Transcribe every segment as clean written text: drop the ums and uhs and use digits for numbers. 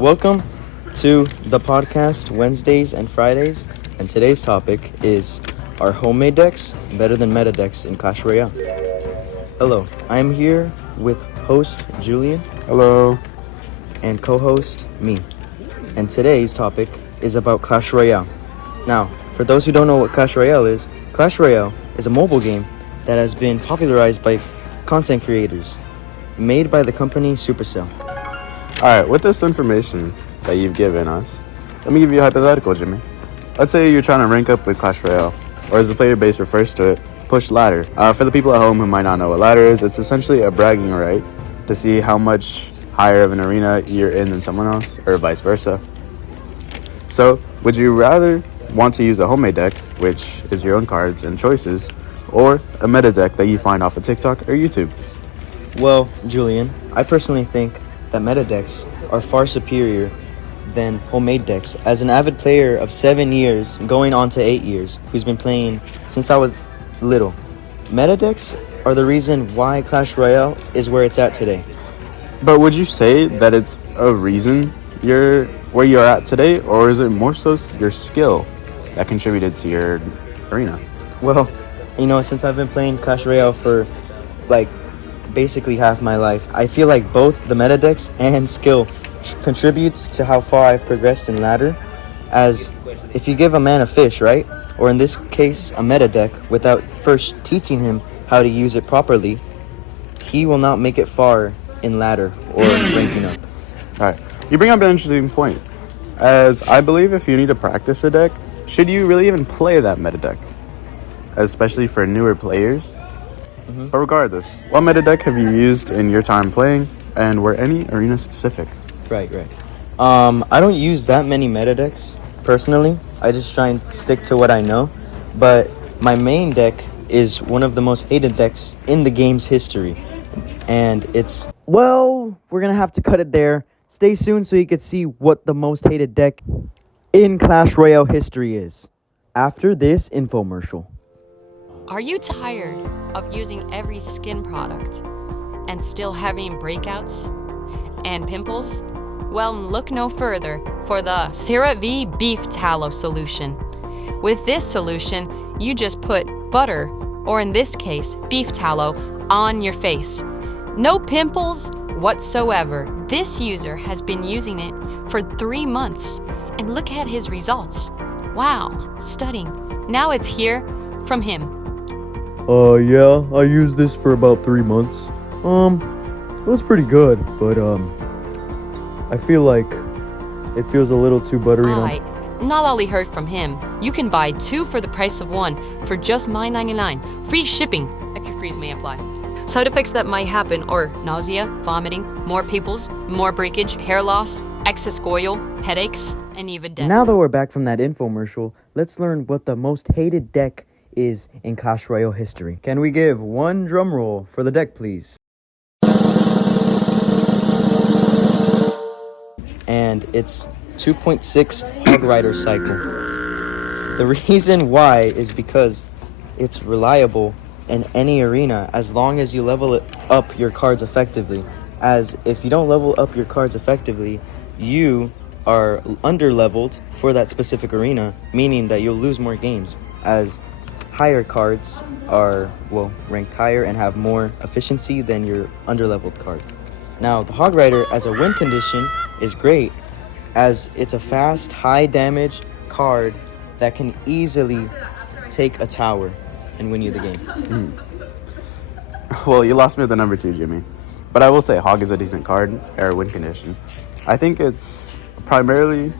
Welcome to the podcast Wednesdays and Fridays, and today's topic is, are homemade decks better than meta decks in Clash Royale? Hello, I'm here with host Julian. Hello. And co-host me. And today's topic is about Clash Royale. Now, for those who don't know what Clash Royale is a mobile game that has been popularized by content creators, made by the company Supercell. Alright, with this information that you've given us, let me give you a hypothetical, Jimmy. Let's say you're trying to rank up with Clash Royale, or as the player base refers to it, push ladder. For the people at home who might not know what ladder is, it's essentially a bragging right to see how much higher of an arena you're in than someone else, or vice versa. So, would you rather want to use a homemade deck, which is your own cards and choices, or a meta deck that you find off of TikTok or YouTube? Well, Julian, I personally think that meta decks are far superior than homemade decks. As an avid player of 7 years, going on to 8 years, who's been playing since I was little, meta decks are the reason why Clash Royale is where it's at today. But would you say that it's a reason you're where you're at today, or is it more so your skill that contributed to your arena? Well, since I've been playing Clash Royale for basically half my life, I feel like both the meta decks and skill contributes to how far I've progressed in ladder. As if you give a man a fish, right? Or in this case, a meta deck, without first teaching him how to use it properly, he will not make it far in ladder or ranking up. Alright, you bring up an interesting point, as I believe if you need to practice a deck, should you really even play that meta deck? Especially for newer players. But regardless, what meta deck have you used in your time playing, and were any arena specific? Right. I don't use that many meta decks, personally. I just try and stick to what I know. But my main deck is one of the most hated decks in the game's history. And we're going to have to cut it there. Stay tuned so you can see what the most hated deck in Clash Royale history is, after this infomercial. Are you tired of using every skin product and still having breakouts and pimples? Well, look no further for the CeraVe Beef Tallow solution. With this solution, you just put butter, or in this case, beef tallow, on your face. No pimples whatsoever. This user has been using it for 3 months, and look at his results. Wow, stunning. Now it's here from him. Yeah, I used this for about 3 months. It was pretty good, but, I feel like it feels a little too buttery. Not only heard from him, you can buy 2 for the price of 1 for just $9.99. Free shipping. Extra fees may apply. Side effects that might happen are nausea, vomiting, more pimples, more breakage, hair loss, excess oil, headaches, and even death. Now that we're back from that infomercial, let's learn what the most hated deck is in Clash Royale history. Can we give one drum roll for the deck, please? And it's 2.6 Hog Rider cycle. The reason why is because it's reliable in any arena as long as you level up your cards effectively. As if you don't level up your cards effectively, you are under-leveled for that specific arena, meaning that you'll lose more games, as higher cards are, ranked higher and have more efficiency than your under-leveled card. Now, the Hog Rider as a win condition is great, as it's a fast, high-damage card that can easily take a tower and win you the game. Well, you lost me at the number 2, Jimmy. But I will say Hog is a decent card, or win condition. I think it's primarily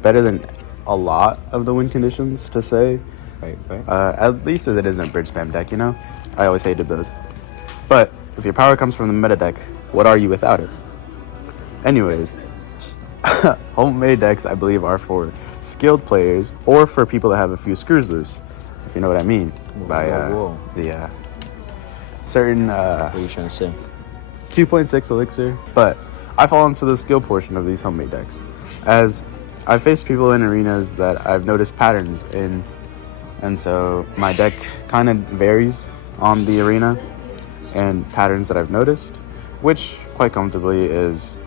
better than a lot of the win conditions to say. Right. At least as it isn't bridge spam deck, I always hated those. But if your power comes from the meta deck, what are you without it? Anyways, homemade decks, I believe, are for skilled players or for people that have a few screws loose, if you know what I mean. The certain What are you trying to say? 2.6 elixir. But I fall into the skill portion of these homemade decks, as I've faced people in arenas that I've noticed patterns in. And so my deck kind of varies on the arena and patterns that I've noticed, which quite comfortably is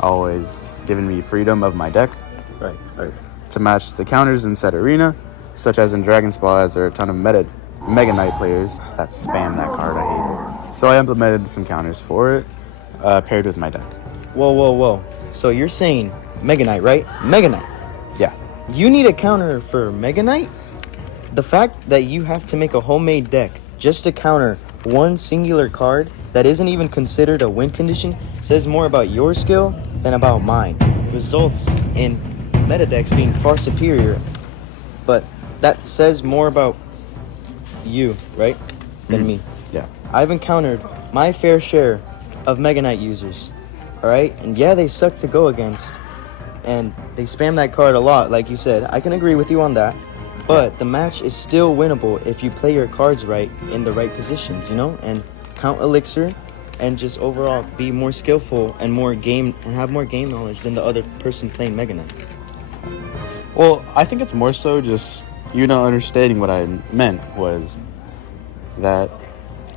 always giving me freedom of my deck Right. to match the counters in said arena, such as in Dragon Spa, as there are a ton of Mega Knight players that spam that card. I hate it. So I implemented some counters for it, paired with my deck. Whoa. So you're saying Mega Knight, right? Mega Knight. Yeah. You need a counter for Mega Knight? The fact that you have to make a homemade deck just to counter one singular card that isn't even considered a win condition says more about your skill than about mine. Results in meta decks being far superior, but that says more about you, right, than me. Yeah. I've encountered my fair share of Mega Knight users, alright? And yeah, they suck to go against, and they spam that card a lot, like you said. I can agree with you on that. But the match is still winnable if you play your cards right in the right positions, and count elixir and just overall be more skillful and have more game knowledge than the other person playing Mega Knight. Well, I think it's more so just you not understanding what I meant was that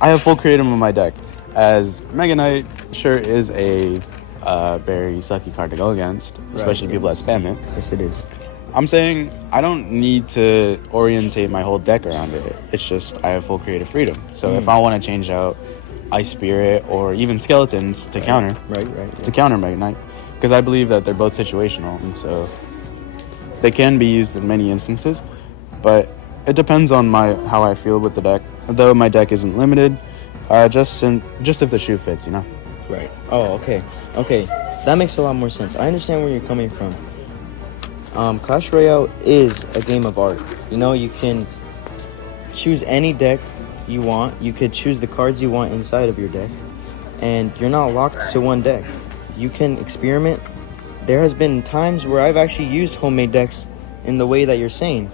I have full creative in my deck. As Mega Knight sure is a very sucky card to go against, especially people that spam it. Yes, it is. I'm saying I don't need to orientate my whole deck around it. It's just I have full creative freedom. So if I want to change out Ice Spirit or even Skeletons to counter, to counter Mega Knight, because I believe that they're both situational, and so they can be used in many instances. But it depends on how I feel with the deck. Though my deck isn't limited, just if the shoe fits, Right. Oh, okay. That makes a lot more sense. I understand where you're coming from. Clash Royale is a game of art. You can choose any deck you want. You could choose the cards you want inside of your deck, and you're not locked to one deck. You can experiment. There has been times where I've actually used homemade decks in the way that you're saying.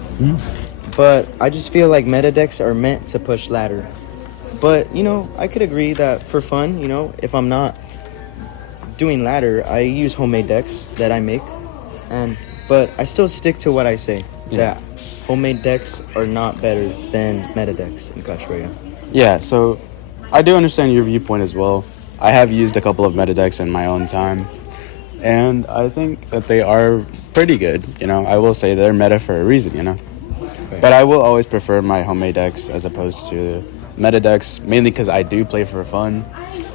But I just feel like meta decks are meant to push ladder. But, I could agree that for fun, if I'm not doing ladder, I use homemade decks that I make. But I still stick to what I say, that homemade decks are not better than meta decks in Clash Royale. Yeah, so I do understand your viewpoint as well. I have used a couple of meta decks in my own time, and I think that they are pretty good. I will say they're meta for a reason, Right. But I will always prefer my homemade decks as opposed to meta decks, mainly because I do play for fun.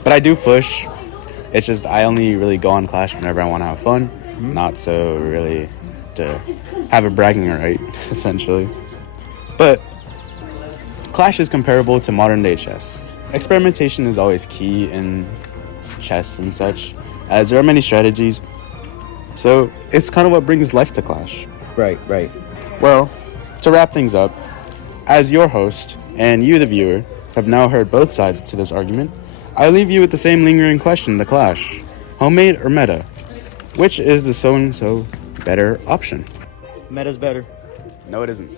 But I do push. It's just I only really go on Clash whenever I want to have fun, not so really to have a bragging right, essentially. But Clash is comparable to modern day chess. Experimentation is always key in chess and such, as there are many strategies. So it's kind of what brings life to Clash. Right. Well, to wrap things up, as your host and you, the viewer, have now heard both sides to this argument, I leave you with the same lingering question to Clash. Homemade or meta? Which is the so-and-so better option? Meta's better. No, it isn't.